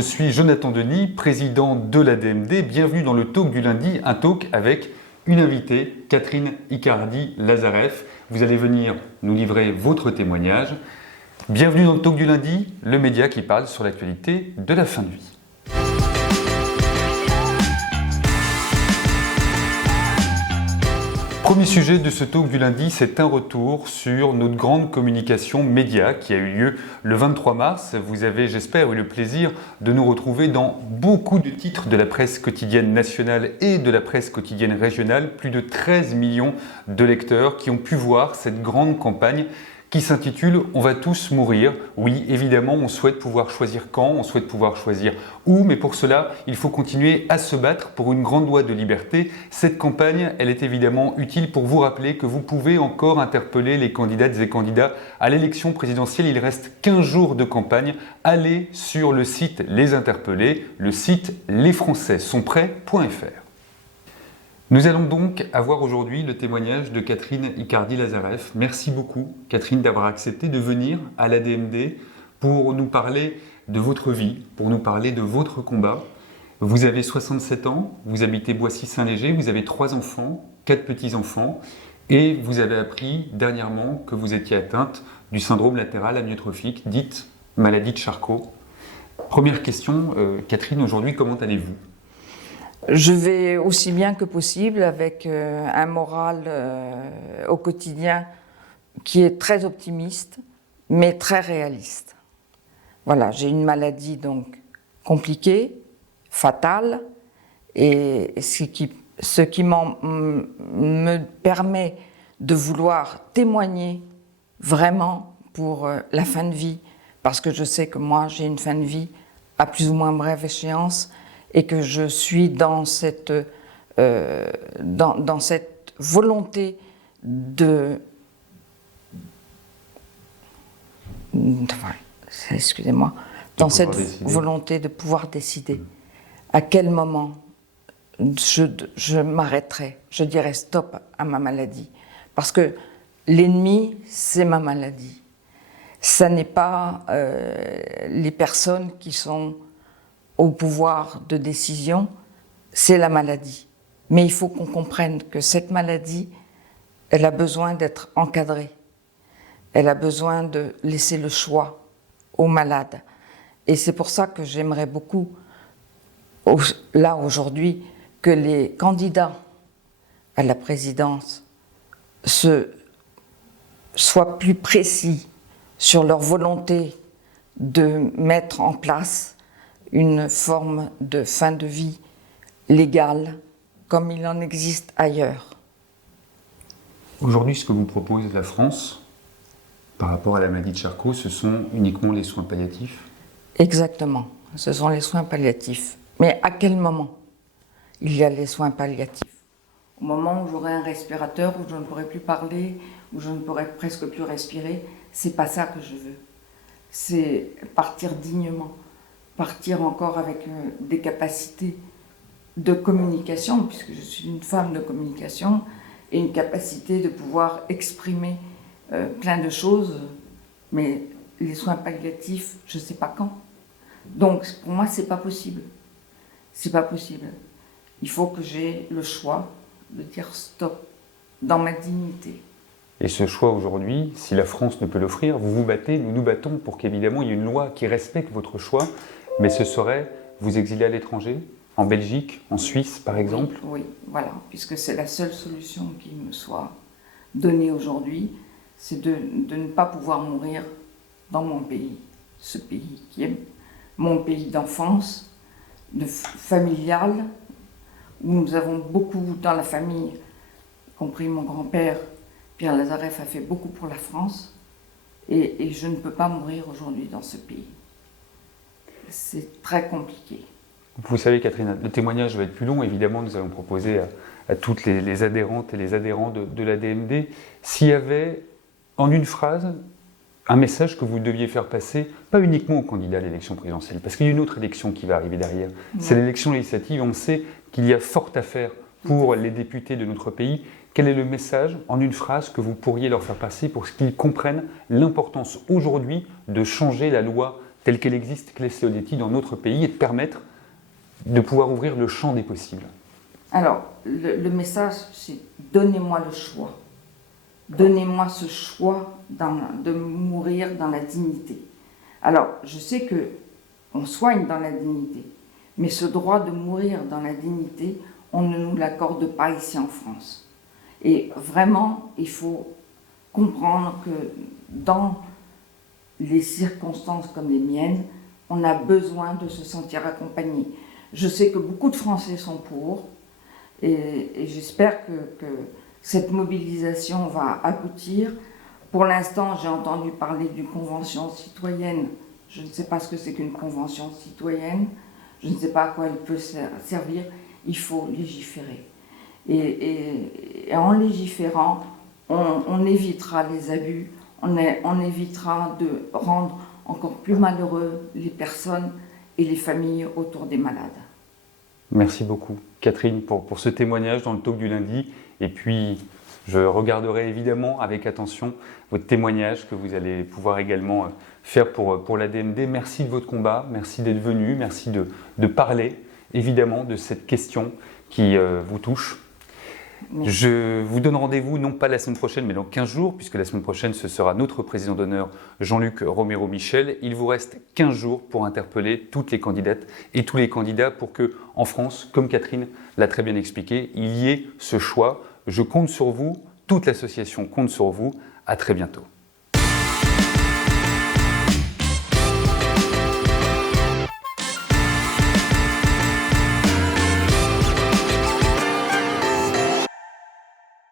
je suis Jonathan Denis, président de l'ADMD. Bienvenue dans le talk du lundi, un talk avec une invitée, Catherine Icardi-Lazareff. Vous allez venir nous livrer votre témoignage. Bienvenue dans le talk du lundi, le média qui parle sur l'actualité de la fin de vie. Premier sujet de ce talk du lundi, c'est un retour sur notre grande communication média qui a eu lieu le 23 mars. Vous avez, j'espère, eu le plaisir de nous retrouver dans beaucoup de titres de la presse quotidienne nationale et de la presse quotidienne régionale. Plus de 13 millions de lecteurs qui ont pu voir cette grande campagne qui s'intitule « On va tous mourir ». Oui, évidemment, on souhaite pouvoir choisir quand, on souhaite pouvoir choisir où, mais pour cela, il faut continuer à se battre pour une grande loi de liberté. Cette campagne, elle est évidemment utile pour vous rappeler que vous pouvez encore interpeller les candidates et candidats à l'élection présidentielle. Il reste 15 jours de campagne. Allez sur le site Les Interpellés, le site lesfrançaissonprêts.fr. Nous allons donc avoir aujourd'hui le témoignage de Catherine Icardi-Lazareff. Merci beaucoup, Catherine, d'avoir accepté de venir à l'ADMD pour nous parler de votre vie, pour nous parler de votre combat. Vous avez 67 ans, vous habitez Boissy-Saint-Léger, vous avez 3 enfants, 4 petits-enfants, et vous avez appris dernièrement que vous étiez atteinte du syndrome latéral amyotrophique, dite maladie de Charcot. Première question, Catherine, aujourd'hui, comment allez-vous ? Je vais aussi bien que possible avec un moral au quotidien qui est très optimiste, mais très réaliste. Voilà, j'ai une maladie donc compliquée, fatale, et ce qui me permet de vouloir témoigner vraiment pour la fin de vie, parce que je sais que moi j'ai une fin de vie à plus ou moins brève échéance, et que je suis dans cette volonté volonté de pouvoir décider à quel moment je m'arrêterai, je dirai stop à ma maladie. Parce que l'ennemi, c'est ma maladie. Ça n'est pas les personnes qui sont au pouvoir de décision, c'est la maladie. Mais il faut qu'on comprenne que cette maladie, elle a besoin d'être encadrée. Elle a besoin de laisser le choix aux malades. Et c'est pour ça que j'aimerais beaucoup, là aujourd'hui, que les candidats à la présidence soient plus précis sur leur volonté de mettre en place une forme de fin de vie légale, comme il en existe ailleurs. Aujourd'hui, ce que vous propose la France, par rapport à la maladie de Charcot, ce sont uniquement les soins palliatifs ? Exactement, ce sont les soins palliatifs. Mais à quel moment il y a les soins palliatifs ? Au moment où j'aurai un respirateur, où je ne pourrai plus parler, où je ne pourrai presque plus respirer, c'est pas ça que je veux. C'est partir dignement. Partir encore avec des capacités de communication, puisque je suis une femme de communication, et une capacité de pouvoir exprimer plein de choses, mais les soins palliatifs, je ne sais pas quand. Donc pour moi, c'est pas possible. C'est pas possible. Il faut que j'ai le choix de dire stop, dans ma dignité. Et ce choix aujourd'hui, si la France ne peut l'offrir, vous vous battez, nous nous battons pour qu'évidemment il y ait une loi qui respecte votre choix. Mais ce serait vous exiler à l'étranger, en Belgique, en Suisse par exemple ? Oui, voilà, puisque c'est la seule solution qui me soit donnée aujourd'hui, c'est de ne pas pouvoir mourir dans mon pays, ce pays qui est mon pays d'enfance, familial, où nous avons beaucoup dans la famille, y compris mon grand-père, Pierre Lazareff a fait beaucoup pour la France, et je ne peux pas mourir aujourd'hui dans ce pays. C'est très compliqué. Vous savez, Catherine, le témoignage va être plus long. Évidemment, nous allons proposer à toutes les adhérentes et les adhérents de l'ADMD, s'il y avait, en une phrase, un message que vous deviez faire passer, pas uniquement aux candidats à l'élection présidentielle, parce qu'il y a une autre élection qui va arriver derrière. Ouais. C'est l'élection législative. On sait qu'il y a fort à faire pour les députés de notre pays. Quel est le message, en une phrase, que vous pourriez leur faire passer pour qu'ils comprennent l'importance aujourd'hui de changer la loi telle qu'elle existe, Claes Leonetti, dans notre pays et de permettre de pouvoir ouvrir le champ des possibles? Alors, le message, c'est donnez-moi le choix. Donnez-moi ce choix de mourir dans la dignité. Alors, je sais qu'on soigne dans la dignité, mais ce droit de mourir dans la dignité, on ne nous l'accorde pas ici en France. Et vraiment, il faut comprendre que dans les circonstances comme les miennes, on a besoin de se sentir accompagné. Je sais que beaucoup de Français sont pour, et j'espère que cette mobilisation va aboutir. Pour l'instant, j'ai entendu parler d'une convention citoyenne. Je ne sais pas ce que c'est qu'une convention citoyenne. Je ne sais pas à quoi elle peut servir. Il faut légiférer. Et en légiférant, on évitera les abus, on évitera de rendre encore plus malheureux les personnes et les familles autour des malades. Merci beaucoup, Catherine, pour ce témoignage dans le talk du lundi. Et puis, je regarderai évidemment avec attention votre témoignage que vous allez pouvoir également faire pour la DMD. Merci de votre combat, merci d'être venu, merci de parler évidemment de cette question qui vous touche. Merci. Je vous donne rendez-vous non pas la semaine prochaine, mais dans 15 jours, puisque la semaine prochaine, ce sera notre président d'honneur, Jean-Luc Romero-Michel. Il vous reste 15 jours pour interpeller toutes les candidates et tous les candidats pour que, en France, comme Catherine l'a très bien expliqué, il y ait ce choix. Je compte sur vous, toute l'association compte sur vous. À très bientôt.